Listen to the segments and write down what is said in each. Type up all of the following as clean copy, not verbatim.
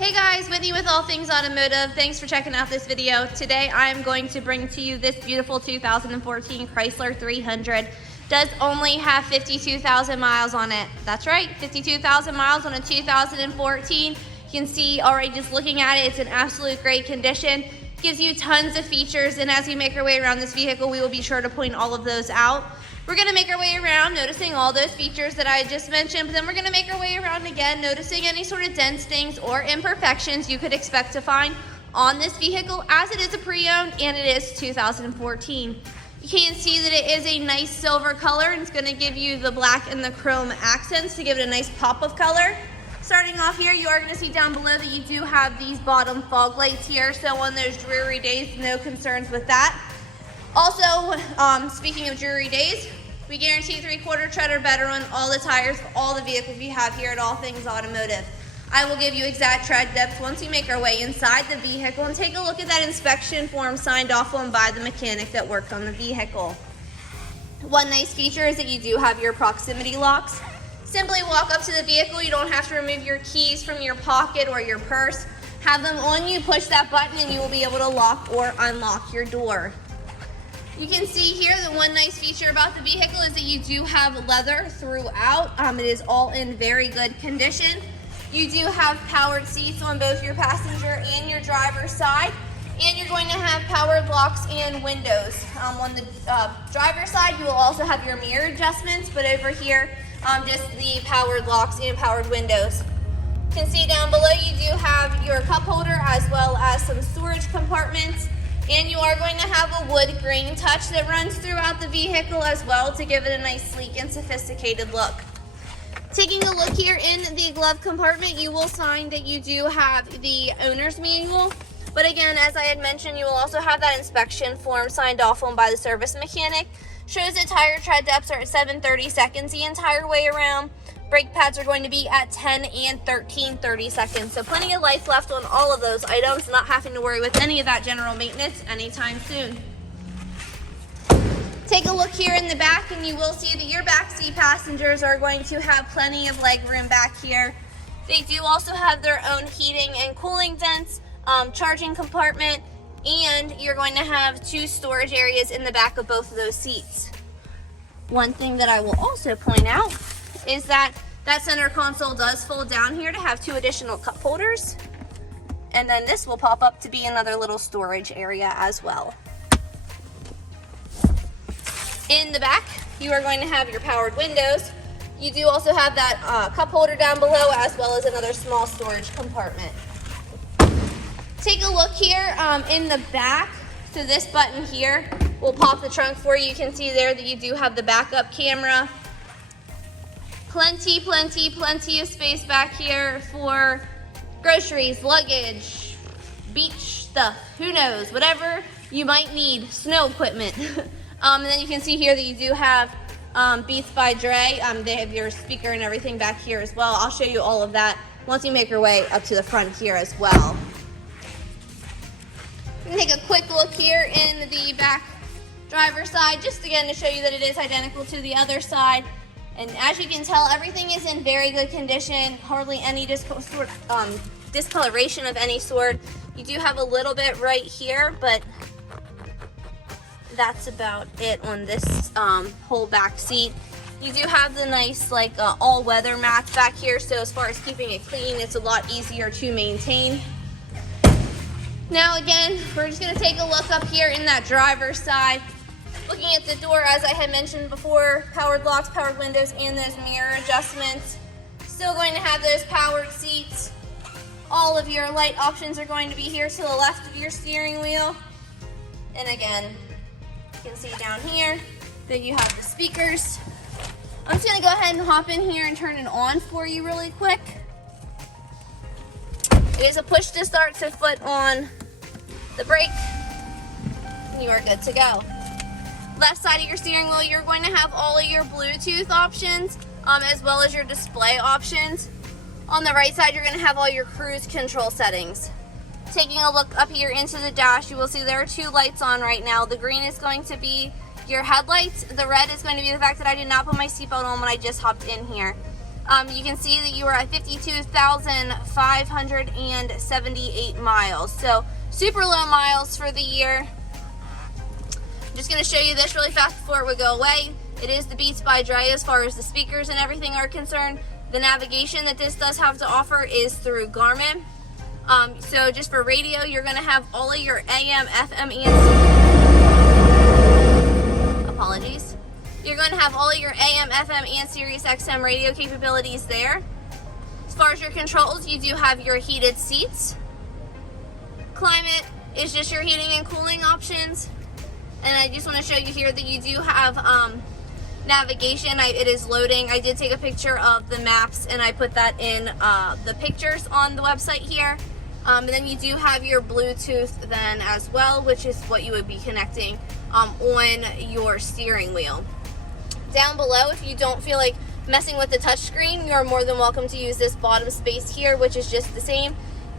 Hey guys, Whitney with All Things Automotive. Thanks for checking out this video. Today I'm going to bring to you this beautiful 2014 Chrysler 300. Does only have 52,000 miles on it. That's right, 52,000 miles on a 2014. You can see already just looking at it, it's in absolute great condition. Gives you tons of features, and as we make our way around this vehicle, we will be sure to point all of those out. We're gonna make our way around noticing all those features that I just mentioned, but then we're gonna make our way around again noticing any sort of dents, dings, or imperfections you could expect to find on this vehicle, as it is a pre-owned and it is 2014. You can see that it is a nice silver color, and it's gonna give you the black and the chrome accents to give it a nice pop of color. Starting off here, you are gonna see down below that you do have these bottom fog lights here, so on those dreary days, no concerns with that. Also, speaking of dreary days, we guarantee 3/4 tread or better on all the tires for all the vehicles we have here at All Things Automotive. I will give you exact tread depth once we make our way inside the vehicle and take a look at that inspection form signed off on by the mechanic that worked on the vehicle. One nice feature is that you do have your proximity locks. Simply walk up to the vehicle. You don't have to remove your keys from your pocket or your purse. Have them on you, push that button, and you will be able to lock or unlock your door. You can see here that one nice feature about the vehicle is that you do have leather throughout. It is all in very good condition. You do have powered seats on both your passenger and your driver's side, and you're going to have powered locks and windows. On the driver's side, you will also have your mirror adjustments, but over here, just the powered locks and powered windows. You can see down below you do have your cup holder as well as some storage compartments. And you are going to have a wood grain touch that runs throughout the vehicle as well to give it a nice sleek and sophisticated look. Taking a look here in the glove compartment, you will find that you do have the owner's manual. But again, as I had mentioned, you will also have that inspection form signed off on by the service mechanic. Shows that tire tread depths are at 7/32 the entire way around. Brake pads are going to be at 10 and 13/32. So plenty of life left on all of those items, not having to worry with any of that general maintenance anytime soon. Take a look here in the back and you will see that your backseat passengers are going to have plenty of leg room back here. They do also have their own heating and cooling vents, charging compartment, and you're going to have 2 storage areas in the back of both of those seats. One thing that I will also point out is that center console does fold down here to have 2 additional cup holders, and then this will pop up to be another little storage area as well. In the back, you are going to have your powered windows. You do also have that cup holder down below as well as another small storage compartment. Take a look here in the back. So this button here will pop the trunk for you. You can see there that you do have the backup camera. Plenty of space back here for groceries, luggage, beach stuff, who knows, whatever you might need, snow equipment. And then you can see here that you do have Beats by Dre. They have your speaker and everything back here as well. I'll show you all of that once you make your way up to the front here as well. We're gonna take a quick look here in the back driver's side, just again to show you that it is identical to the other side. And as you can tell, everything is in very good condition, hardly any discoloration of any sort. You do have a little bit right here, but that's about it on this whole back seat. You do have the nice all-weather mats back here, so as far as keeping it clean, it's a lot easier to maintain. Now again, we're just gonna take a look up here in that driver's side. Looking at the door, as I had mentioned before, powered locks, powered windows, and those mirror adjustments. Still going to have those powered seats. All of your light options are going to be here to the left of your steering wheel. And again, you can see down here that you have the speakers. I'm just gonna go ahead and hop in here and turn it on for you really quick. It is a push to start, so foot on the brake, and you are good to go. Left side of your steering wheel, you're going to have all of your Bluetooth options as well as your display options. On the right side, you're going to have all your cruise control settings. Taking a look up here into the dash, you will see there are 2 lights on right now. The green is going to be your headlights. The red is going to be the fact that I did not put my seatbelt on when I just hopped in here. You can see that you are at 52,578 miles. So super low miles for the year. I'm just going to show you this really fast before it would go away. It is the Beats by Dre as far as the speakers and everything are concerned. The navigation that this does have to offer is through Garmin. So just for radio, you're going to have all of your AM, FM, and apologies. You're going to have all of your AM, FM, and Sirius XM radio capabilities there. As far as your controls, you do have your heated seats. Climate is just your heating and cooling options. And I just want to show you here that you do have navigation. It is loading. I did take a picture of the maps and I put that in the pictures on the website here. And then you do have your Bluetooth then as well, which is what you would be connecting on your steering wheel. Down below, if you don't feel like messing with the touchscreen, you're more than welcome to use this bottom space here, which is just the same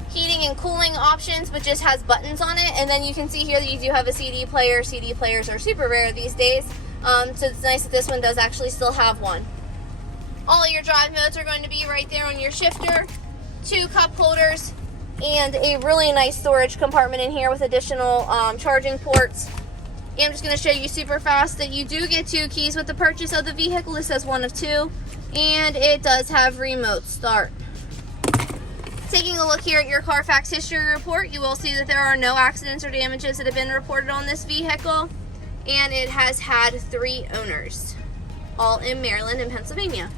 heating and cooling options, but just has buttons on it. And then you can see here that you do have a CD player. CD players are super rare these days, so it's nice that this one does actually still have one. All of your drive modes are going to be right there on your shifter, 2 cup holders, and a really nice storage compartment in here with additional charging ports. And I'm just going to show you super fast that you do get 2 keys with the purchase of the vehicle. It says 1 of 2, and it does have remote start. Taking a look here at your CARFAX history report, you will see that there are no accidents or damages that have been reported on this vehicle, and it has had 3 owners, all in Maryland and Pennsylvania.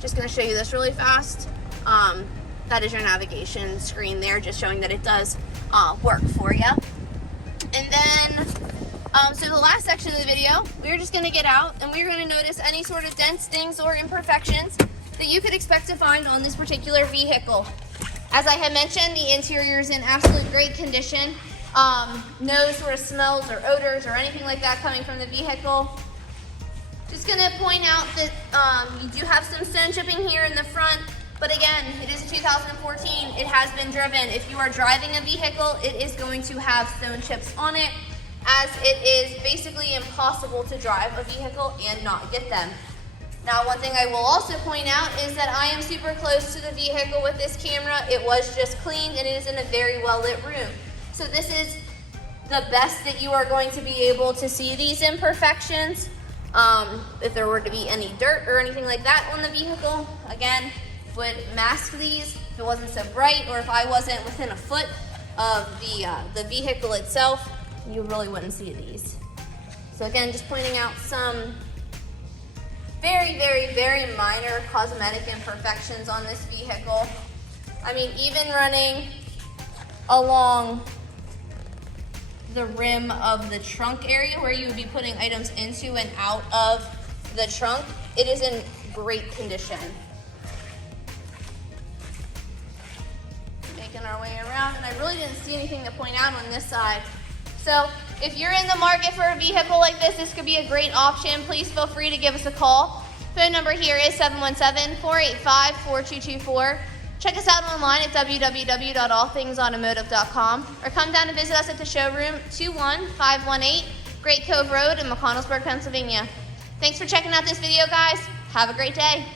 Just going to show you this really fast. That is your navigation screen there, just showing that it does work for you. And then, so the last section of the video, we're just going to get out and we're going to notice any sort of dents, dings, or imperfections that you could expect to find on this particular vehicle. As I had mentioned, the interior is in absolute great condition. No sort of smells or odors or anything like that coming from the vehicle. Just going to point out that you do have some stone chipping here in the front, but again, it is a 2014. It has been driven. If you are driving a vehicle, it is going to have stone chips on it, as it is basically impossible to drive a vehicle and not get them. Now, one thing I will also point out is that I am super close to the vehicle with this camera. It was just cleaned and it is in a very well lit room. So this is the best that you are going to be able to see these imperfections. If there were to be any dirt or anything like that on the vehicle, again, would mask these if it wasn't so bright, or if I wasn't within a foot of the vehicle itself, you really wouldn't see these. So again, just pointing out some very, very, very minor cosmetic imperfections on this vehicle. I mean, even running along the rim of the trunk area where you would be putting items into and out of the trunk, it is in great condition. Making our way around, and I really didn't see anything to point out on this side. So if you're in the market for a vehicle like this could be a great option. Please feel free to give us a call. Phone number here is 717-485-4224. Check us out online at www.allthingsautomotive.com, or come down and visit us at the showroom, 21518 Great Cove Road in McConnellsburg, Pennsylvania. Thanks for checking out this video, guys. Have a great day.